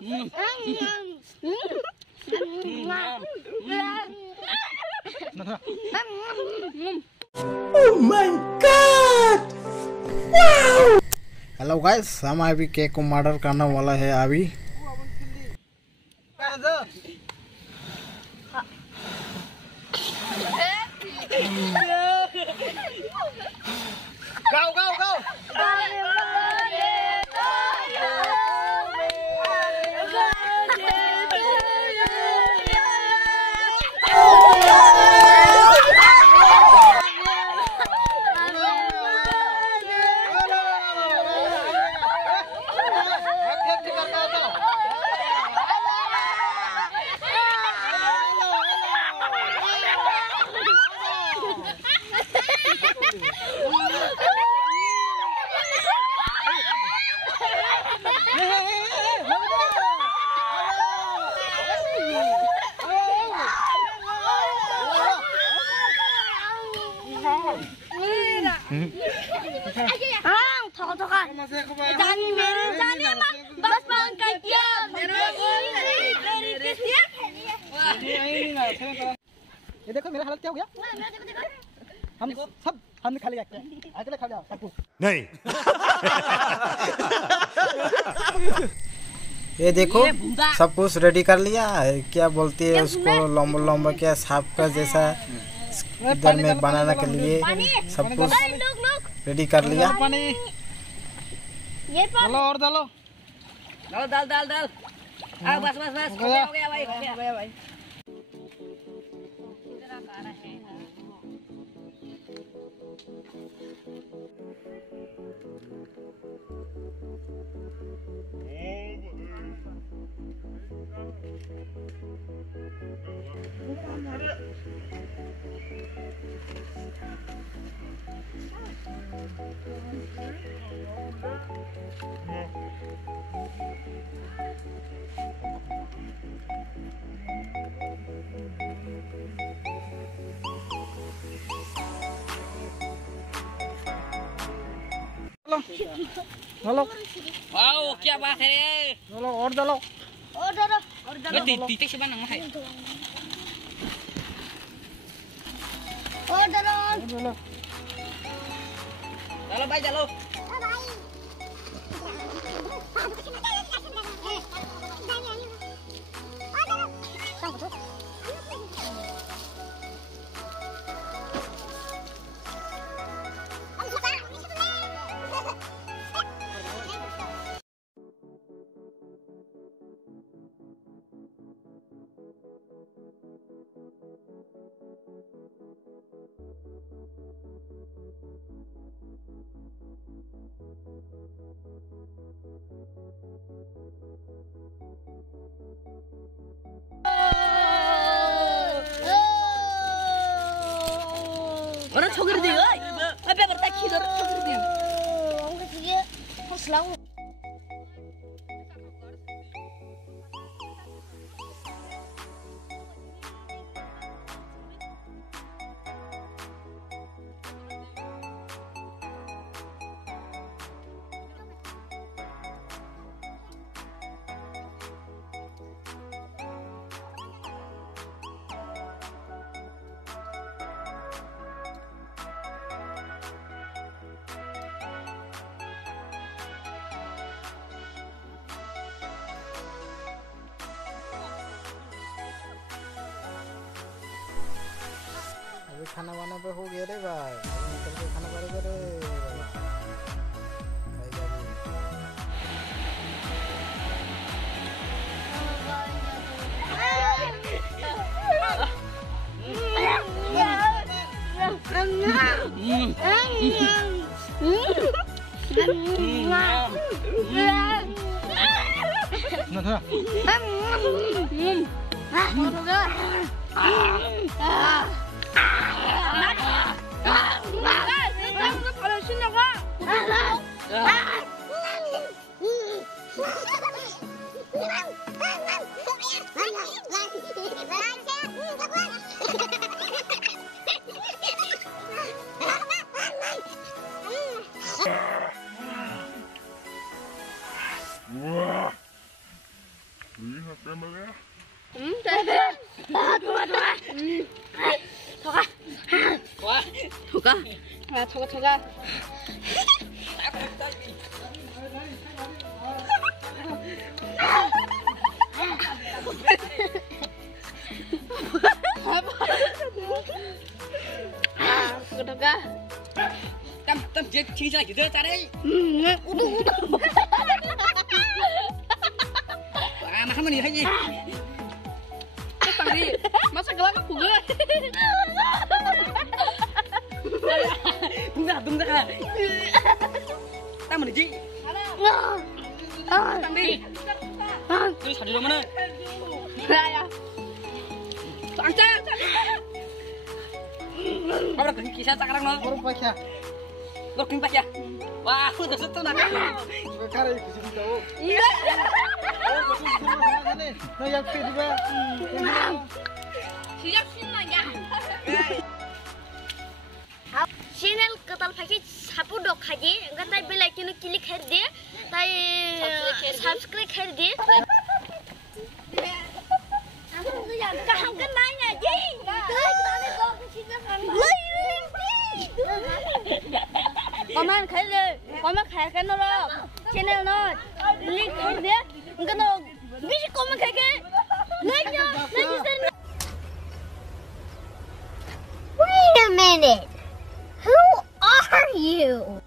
Oh my God! Wow! Hello guys, हम अभी cake को मर्डर करने वाला है अभी। Go, go, go! ये देखो मेरा हालत क्या हो गया। हम सब हमने खा लिया, क्या अकेले खा लिया सब कुछ नहीं। ये देखो सब कुछ रेडी कर लिया है। क्या बोलती है उसको, लंबा लंबा क्या सांप का जैसा इधर में बनाने के लिए सब कुछ रेडी कर लिया। डालो और डालो, डाल डाल डाल डाल। बस बस बस, हो गया भाई, हो गया भाई। डालो। वाओ क्या बात है रे। डालो और डालो, और डालो और डालो। तीते से बना है। और डालो डालो डालो भाई डालो। Orang choker dia, apa bertak hidor choker dia. dia selalu खाना वाना पे हो गया रे भाई, निकल के खाना पड़ेगा रे Tâm chết chi ra gitu cari. Ah, makan meni lagi. Tadi masa gelap aku gue. Tunggu. Tamu di. Tadi. Terus hadir mana? Ya. Angkat. Apa lagi kisah sekarang no? Baru pakai. Looking back ya. Wah, udah setu nak. Sekarang itu sih tahu. Iya. Nah, yang kedua. Siap sini ya. Channel ketal pakai sapu dok kaji, enggak tay bel icon klik कर दे, tay subscribe कर दे. कहाँ का नहीं है जी? Comment कर दे, comment कर no लो, channel know link कर दे, उनका नो बीच कमेंट करके लाइक ना, like Wait a minute. Who are you?